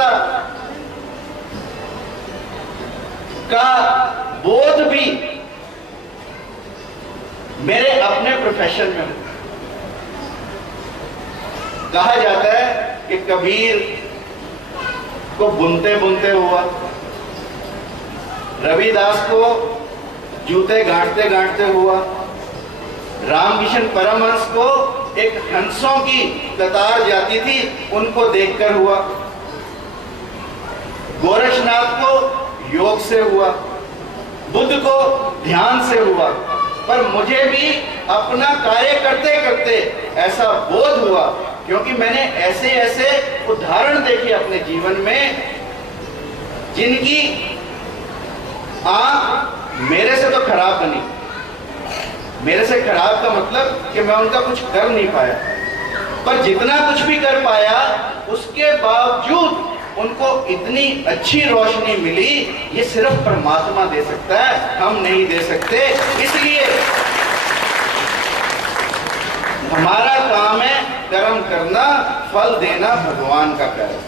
पवित्रता का बोध भी मेरे अपने प्रोफेशन में हो। कहा जाता है कि कबीर को बुनते बुनते हुआ, रविदास को जूते गांठते गांठते हुआ, रामकृष्ण परमहंस को एक हंसों की कतार जाती थी उनको देखकर हुआ, गोरक्षनाथ को योग से हुआ, बुद्ध को ध्यान से हुआ। पर मुझे भी अपना कार्य करते करते ऐसा बोध हुआ, क्योंकि मैंने ऐसे ऐसे उदाहरण देखे अपने जीवन में जिनकी आंख मेरे से तो खराब बनी। मेरे से खराब का मतलब कि मैं उनका कुछ कर नहीं पाया, पर जितना कुछ भी कर पाया उसके बावजूद उनको इतनी अच्छी रोशनी मिली। ये सिर्फ परमात्मा दे सकता है, हम नहीं दे सकते। इसलिए हमारा काम है कर्म करना, फल देना भगवान का कार्य।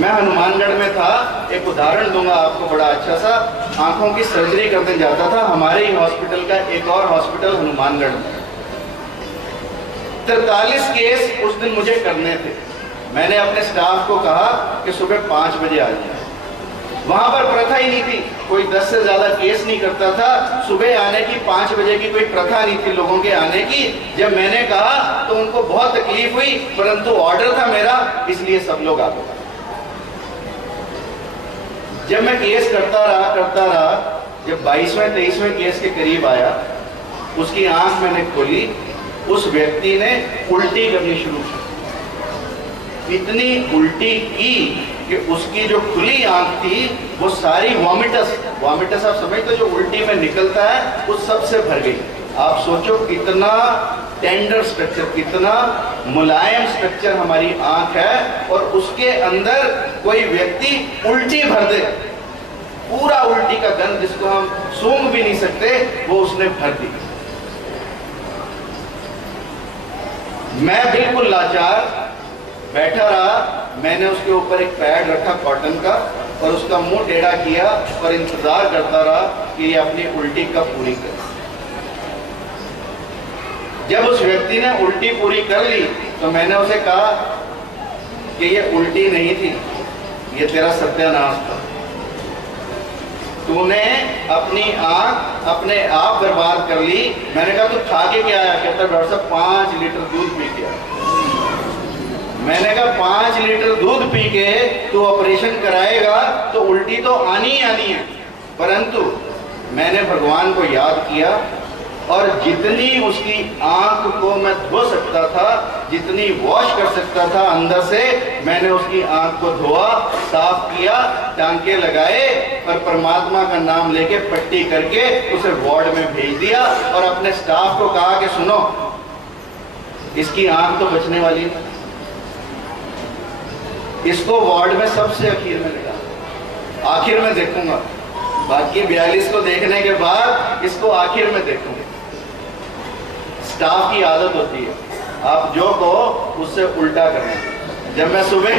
मैं हनुमानगढ़ में था, एक उदाहरण दूंगा आपको बड़ा अच्छा सा। आंखों की सर्जरी करने जाता था, हमारे ही हॉस्पिटल का एक और हॉस्पिटल हनुमानगढ़ में। 43 केस उस दिन मुझे करने थे। मैंने अपने स्टाफ को कहा कि सुबह 5 बजे आ जाए। वहां पर प्रथा ही नहीं थी, कोई 10 से ज्यादा केस नहीं करता था। सुबह आने की 5 बजे की कोई प्रथा नहीं थी लोगों के आने की। जब मैंने कहा तो उनको बहुत तकलीफ हुई, परंतु ऑर्डर था मेरा, इसलिए सब लोग आ गए। जब मैं केस करता रहा, जब 22वें 23वें केस के करीब आया, उसकी आंख मैंने खोली, उस व्यक्ति ने उल्टी करनी शुरू की। इतनी उल्टी की कि उसकी जो खुली आंख थी वो सारी वॉमिटस आप समझते, जो उल्टी में निकलता है उस सब से भर गई। आप सोचो कितना टेंडर स्ट्रक्चर, कितना मुलायम स्ट्रक्चर हमारी आंख है, और उसके अंदर कोई व्यक्ति उल्टी भर दे, पूरा उल्टी का गंध जिसको हम सूंघ भी नहीं सकते, वो उसने भर दी। मैं बिल्कुल लाचार बैठा रहा। मैंने उसके ऊपर एक पैड रखा कॉटन का और उसका मुंह टेढ़ा किया और इंतजार करता रहा कि ये अपनी उल्टी कब पूरी करे। जब उस व्यक्ति ने उल्टी पूरी कर ली तो मैंने उसे कहा कि ये उल्टी नहीं थी, ये तेरा सत्यानाश था। तूने अपनी आंख अपने आप बर्बाद कर ली। मैंने कहा तू खा के क्या आया? कहता डॉक्टर साहब 5 लीटर दूध पी के आया। मैंने कहा 5 लीटर दूध पी के तू ऑपरेशन कराएगा तो उल्टी तो आनी ही आनी है। परंतु मैंने भगवान को याद किया और जितनी उसकी आंख को मैं धो सकता था, जितनी वॉश कर सकता था अंदर से, मैंने उसकी आंख को धोआ, साफ किया, टांके लगाए और परमात्मा का नाम लेके पट्टी करके उसे वार्ड में भेज दिया और अपने स्टाफ को कहा कि सुनो, इसकी आंख तो बचने वाली है, इसको वार्ड में सबसे आखिर में लगा, आखिर में देखूंगा, बाकी 42 को देखने के बाद इसको आखिर में देखूंगा। स्टाफ की आदत होती है, आप जो कहो उससे उल्टा करना। जब मैं सुबह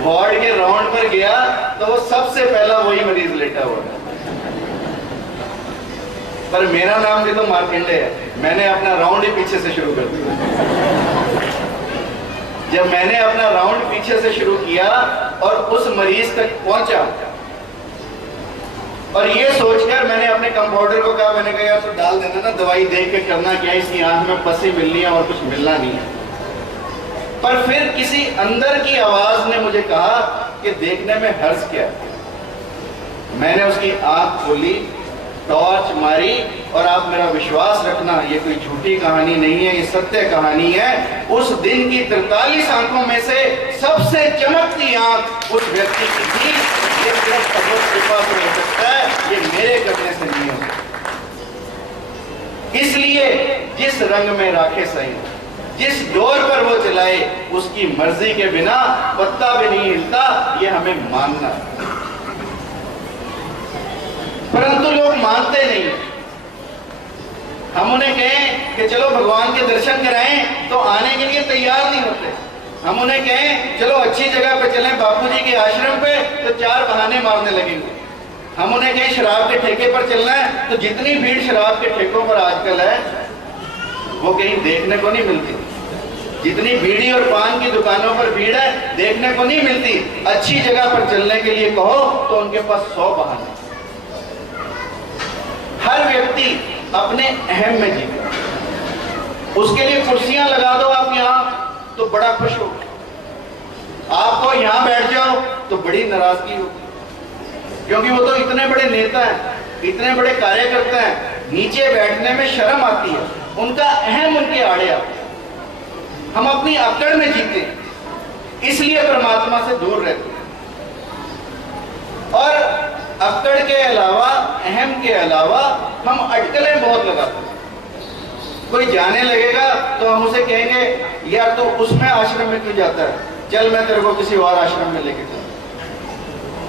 वार्ड के राउंड पर गया तो वो सबसे पहला वही मरीज लेटा हुआ था। पर मेरा नाम भी तो मार्कंडे है, मैंने अपना राउंड ही पीछे से शुरू कर दिया। जब मैंने अपना राउंड पीछे से शुरू किया और उस मरीज तक पहुंचा, और ये सोचकर मैंने अपने कंपाउंडर को कहा, मैंने कहा यार तो डाल देना ना, दवाई देख के करना क्या, इसकी आंख में पसी मिलनी है और कुछ मिलना नहीं है। पर फिर किसी अंदर की आवाज ने मुझे कहा कि देखने में हर्ष क्या। मैंने उसकी आंख खोली, टॉर्च मारी, और आप मेरा विश्वास रखना, ये कोई झूठी कहानी नहीं है, ये सत्य कहानी है। उस दिन की 43 आंखों में से सबसे चमकती आंख उस व्यक्ति की थी। ये सिर्फ भगवत कृपा से हो सकता है, ये मेरे करने से नहीं हो सकता। इसलिए जिस रंग में राखे सही, जिस डोर पर वो चलाए, उसकी मर्जी के बिना पत्ता भी नहीं हिलता, ये हमें मानना है। परंतु लोग मानते नहीं। हम उन्हें कहें कि चलो भगवान के दर्शन कराएं तो आने के लिए तैयार नहीं होते। हम उन्हें कहें चलो अच्छी जगह पे चलें बापूजी के आश्रम पे तो 4 बहाने मारने लगेंगे। हम उन्हें कहीं शराब के ठेके पर चलना है तो जितनी भीड़ शराब के ठेकों पर आजकल है वो कहीं देखने को नहीं मिलती। जितनी बीड़ी और पान की दुकानों पर भीड़ है देखने को नहीं मिलती। अच्छी जगह पर चलने के लिए कहो तो उनके पास 100 बहाने। हर व्यक्ति अपने अहम में जीता। उसके लिए कुर्सियां लगा दो आप यहां तो बड़ा खुश हो, आपको यहां बैठ जाओ तो बड़ी नाराजगी होगी, क्योंकि वो तो इतने बड़े नेता हैं, इतने बड़े कार्यकर्ता हैं, नीचे बैठने में शर्म आती है, उनका अहम उनके आड़े आते हैं। हम अपनी अकड़ में जीते, इसलिए परमात्मा से दूर रहते हैं। और अकड़ के अलावा, अहम के अलावा हम अटकलें बहुत लगाते हैं। कोई जाने लगेगा तो हम उसे कहेंगे यार तो उसमें आश्रम में क्यों जाता है, चल मैं तेरे को किसी और आश्रम में लेके चलूं।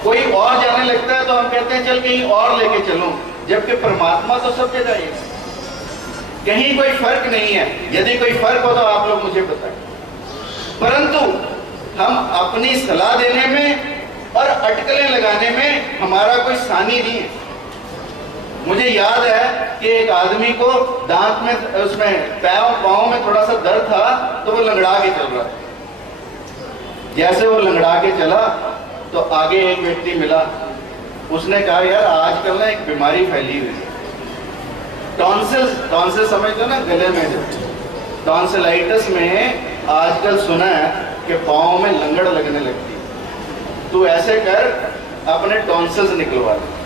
कोई और जाने लगता है तो हम कहते हैं चल कहीं और लेके चलूं, जबकि परमात्मा तो सब जगह ही है, कहीं कोई फर्क नहीं है। यदि कोई फर्क हो तो आप लोग मुझे बताएं। परंतु हम अपनी सलाह देने में और अटकलें लगाने में हमारा कोई सानी नहीं है। मुझे याद है कि एक आदमी को दांत में, उसमें पाँव में थोड़ा सा दर्द था तो वो लंगड़ा के चल रहा था। जैसे वो लंगड़ा के चला तो आगे एक व्यक्ति मिला, उसने कहा यार आजकल ना एक बीमारी फैली हुई है, टॉन्सिल समझते हो ना, गले में जो टॉन्सिलाइटिस में आजकल सुना है कि पाँव में लंगड़ लगने लगती है, तू ऐसे कर अपने टॉन्सिल्स निकलवा ले।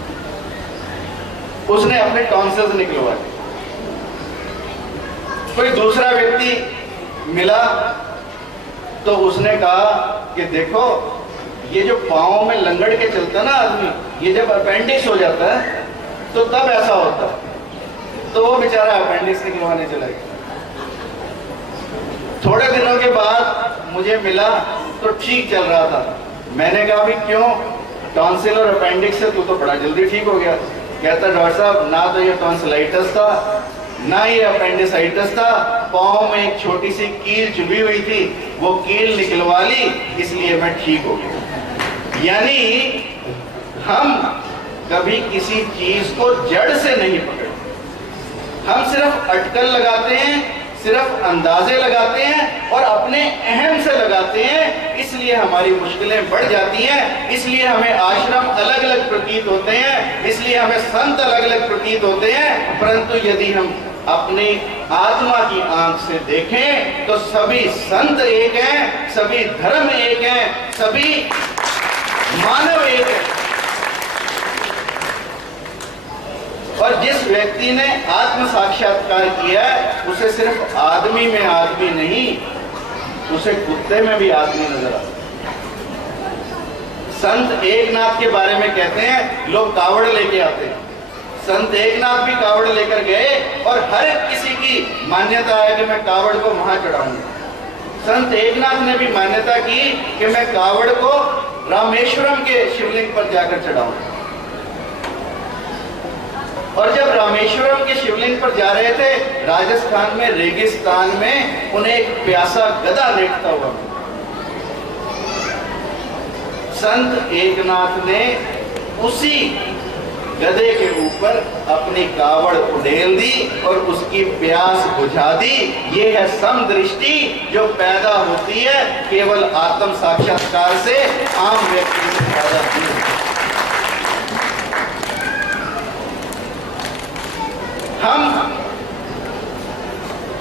उसने अपने टॉन्सिल्स निकलवा ले। कोई दूसरा व्यक्ति मिला तो उसने कहा कि देखो ये जो पाँव में लंगड़ के चलता है ना आदमी, ये जब अपेंडिक्स हो जाता है तो तब ऐसा होता है। तो वो बेचारा अपेंडिक्स निकलवाने चला गया। थोड़े दिनों के बाद मुझे मिला तो ठीक चल रहा था। मैंने कहा भी क्यों, टॉन्सिल और अपेंडिक्स से तू तो बड़ा जल्दी ठीक हो गया। कहता डॉक्टर साहब ना तो ये टॉन्सिलाइटिस था ना ये अपेंडिसाइटिस था, पाँव में एक छोटी सी कील चुभी हुई थी, वो कील निकलवा ली इसलिए मैं ठीक हो गया। यानी हम कभी किसी चीज को जड़ से नहीं पकड़ते, हम सिर्फ अटकल लगाते हैं, सिर्फ अंदाजे लगाते हैं और अपने अहम से लगाते हैं, इसलिए हमारी मुश्किलें बढ़ जाती हैं, इसलिए हमें आश्रम अलग अलग प्रतीत होते हैं, इसलिए हमें संत अलग अलग प्रतीत होते हैं। परंतु यदि हम अपनी आत्मा की आंख से देखें तो सभी संत एक हैं, सभी धर्म एक हैं, सभी मानव एक है। और जिस व्यक्ति ने आत्म साक्षात्कार किया उसे सिर्फ आदमी में आदमी नहीं, उसे कुत्ते में भी आदमी नजर आता है। संत एकनाथ के बारे में कहते हैं लोग कावड़ लेके आते हैं, संत एकनाथ भी कावड़ लेकर गए और हर किसी की मान्यता है कि मैं कावड़ को वहां चढ़ाऊंगा। संत एकनाथ ने भी मान्यता की कि मैं कावड़ को रामेश्वरम के शिवलिंग पर जाकर चढ़ाऊंगा। और जब रामेश्वरम के शिवलिंग पर जा रहे थे, राजस्थान में रेगिस्तान में उन्हें एक प्यासा गधा लेटता हुआ। संत एकनाथ ने उसी गधे के ऊपर अपनी कावड़ उड़ेल दी और उसकी प्यास बुझा दी। ये है समदृष्टि जो पैदा होती है केवल आत्म साक्षात्कार से, आम व्यक्ति से पैदा नहीं होती। हम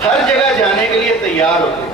हर जगह जाने के लिए तैयार होते हैं,